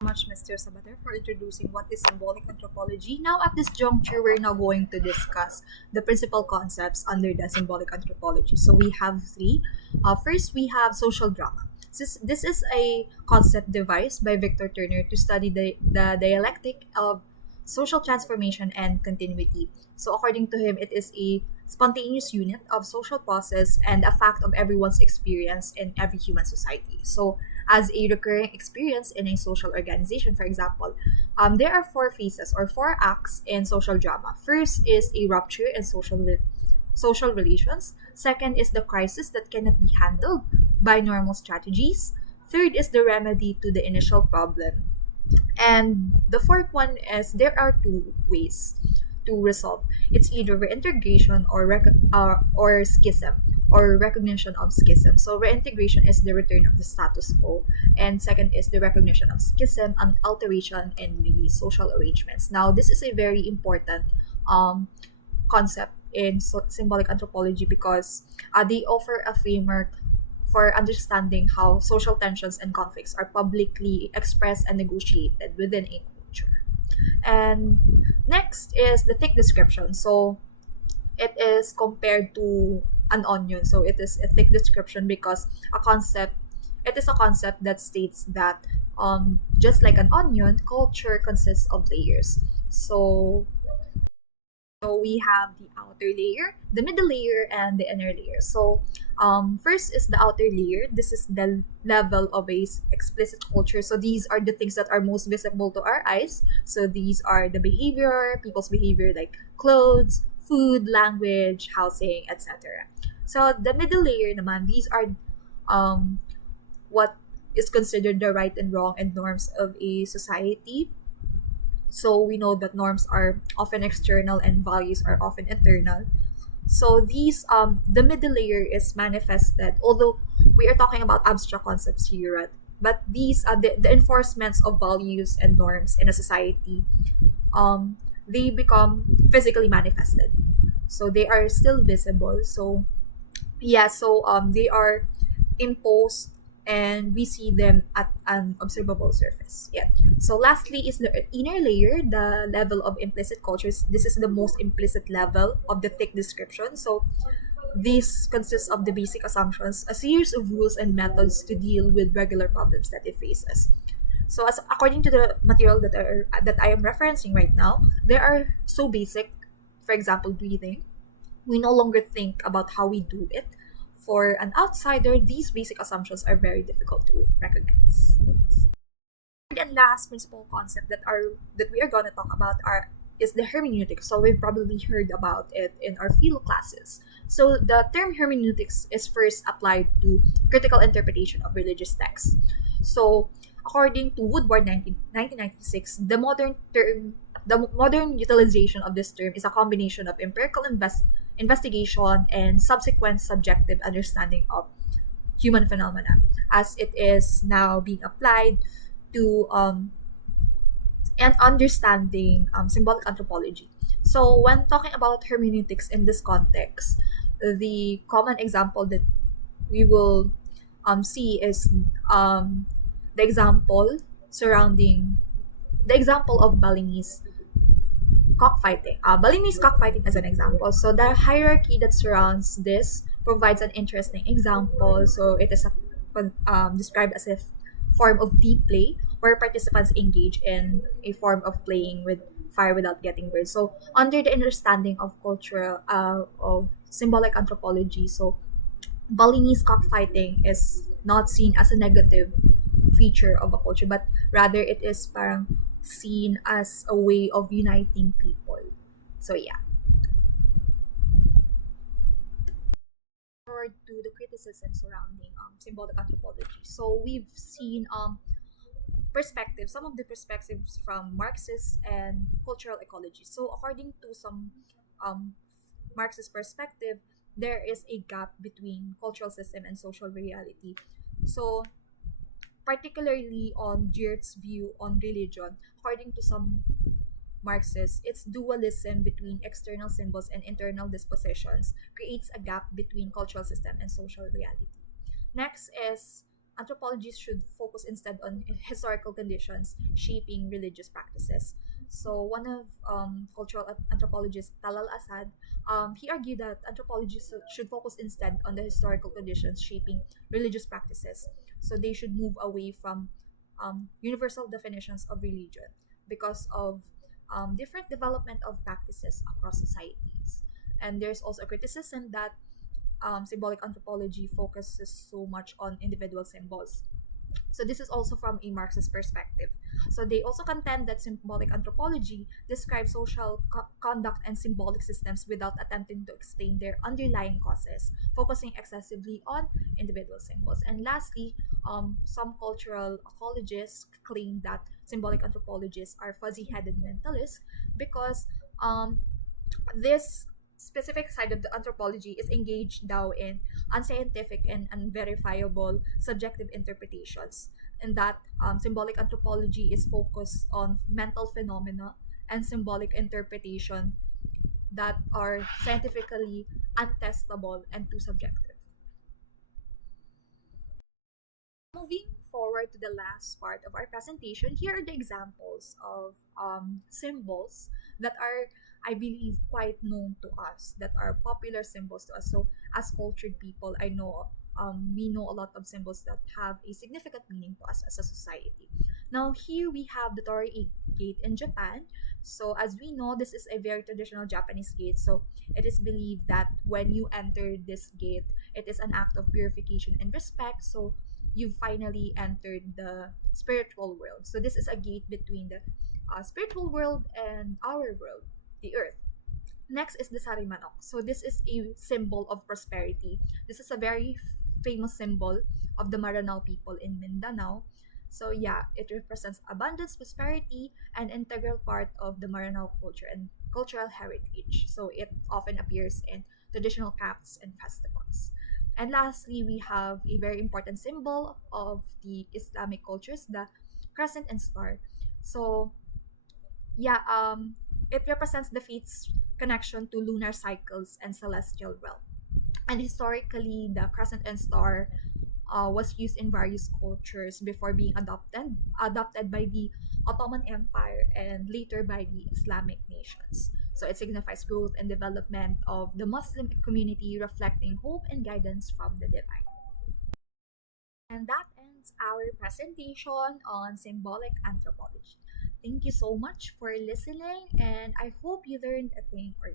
Much, Mr. Sabater, for introducing what is symbolic anthropology. Now, at this juncture, we're now going to discuss the principal concepts under the symbolic anthropology. So, we have three. First, we have social drama. This is a concept devised by Victor Turner to study the dialectic of social transformation and continuity. So, according to him, it is a spontaneous unit of social process and a fact of everyone's experience in every human society. So, as a recurring experience in a social organization, for example, there are four phases or four acts in social drama. First is a rupture in social relations. Second is the crisis that cannot be handled by normal strategies. Third is the remedy to the initial problem. And the fourth one is there are two ways to resolve. It's either reintegration or schism or recognition of schism. So reintegration is the return of the status quo, and second is the recognition of schism and alteration in the social arrangements. Now, this is a very important um, concept in symbolic anthropology because they offer a framework for understanding how social tensions and conflicts are publicly expressed and negotiated within a culture. And next is the thick description. So it is compared to an onion. So it is a thick description because it is a concept that states that just like an onion, culture consists of layers. So we have the outer layer, the middle layer, and the inner layer. So first is the outer layer. This is the level of a explicit culture. So these are the things that are most visible to our eyes. So these are the behavior, people's behavior like clothes, food, language, housing, etc. So the middle layer naman, these are what is considered the right and wrong and norms of a society. So we know that norms are often external and values are often internal. So these the middle layer is manifested, although we are talking about abstract concepts here, right? But these are the enforcements of values and norms in a society. They become physically manifested. So they are still visible. So yeah, so they are imposed and we see them at an observable surface. Yeah. So lastly is the inner layer, the level of implicit cultures. This is the most implicit level of the thick description. So this consists of the basic assumptions, a series of rules and methods to deal with regular problems that it faces. So as according to the material that I am referencing right now, they are so basic. For example, breathing. We no longer think about how we do it. For an outsider, these basic assumptions are very difficult to recognize. Third and last principal concept that we are going to talk about are is the hermeneutics. So we've probably heard about it in our philo classes. So the term hermeneutics is first applied to critical interpretation of religious texts. So according to Woodward 1996, the modern utilization of this term is a combination of empirical investigation and subsequent subjective understanding of human phenomena, as it is now being applied to and understanding symbolic anthropology. So, when talking about hermeneutics in this context, the common example that we will see is the example surrounding the example of Balinese cockfighting. Balinese cockfighting as an example. So the hierarchy that surrounds this provides an interesting example. So it is described as a form of deep play where participants engage in a form of playing with fire without getting burned. So under the understanding of cultural of symbolic anthropology, so Balinese cockfighting is not seen as a negative feature of a culture, but rather it is parang seen as a way of uniting people. So yeah, forward to the criticism surrounding symbolic anthropology. So we've seen some of the perspectives from Marxist and cultural ecology. So according to some um, Marxist perspective, there is a gap between cultural system and social reality. So particularly on Geertz's view on religion, according to some Marxists, its dualism between external symbols and internal dispositions creates a gap between cultural system and social reality. Next is anthropology should focus instead on historical conditions shaping religious practices. So one of cultural anthropologist Talal Asad, he argued that anthropology should focus instead on the historical conditions shaping religious practices. So they should move away from universal definitions of religion because of different development of practices across societies. And there's also a criticism that symbolic anthropology focuses so much on individual symbols. So this is also from a Marxist perspective. So they also contend that symbolic anthropology describes social conduct and symbolic systems without attempting to explain their underlying causes, focusing excessively on individual symbols. And lastly, some cultural ecologists claim that symbolic anthropologists are fuzzy-headed mentalists because this specific side of the anthropology is engaged now in unscientific and unverifiable subjective interpretations, and that symbolic anthropology is focused on mental phenomena and symbolic interpretation that are scientifically untestable and too subjective. Moving forward to the last part of our presentation, here are the examples of symbols that are, I believe, quite known to us, that are popular symbols to us. So, as cultured people, I know we know a lot of symbols that have a significant meaning to us as a society. Now, here we have the Torii Gate in Japan. So, as we know, this is a very traditional Japanese gate. So, it is believed that when you enter this gate, it is an act of purification and respect. So, you've finally entered the spiritual world. So this is a gate between the spiritual world and our world, the earth. Next is the Sarimanok. So this is a symbol of prosperity. This is a very famous symbol of the Maranao people in Mindanao. So yeah, it represents abundance, prosperity, and integral part of the Maranao culture and cultural heritage. So it often appears in traditional crafts and festivals. And lastly, we have a very important symbol of the Islamic cultures, the crescent and star. So yeah, it represents the faith's connection to lunar cycles and celestial realm. And historically, the crescent and star was used in various cultures before being adopted by the Ottoman Empire and later by the Islamic nations. So it signifies growth and development of the Muslim community, reflecting hope and guidance from the divine. And that ends our presentation on symbolic anthropology. Thank you so much for listening, and I hope you learned a thing or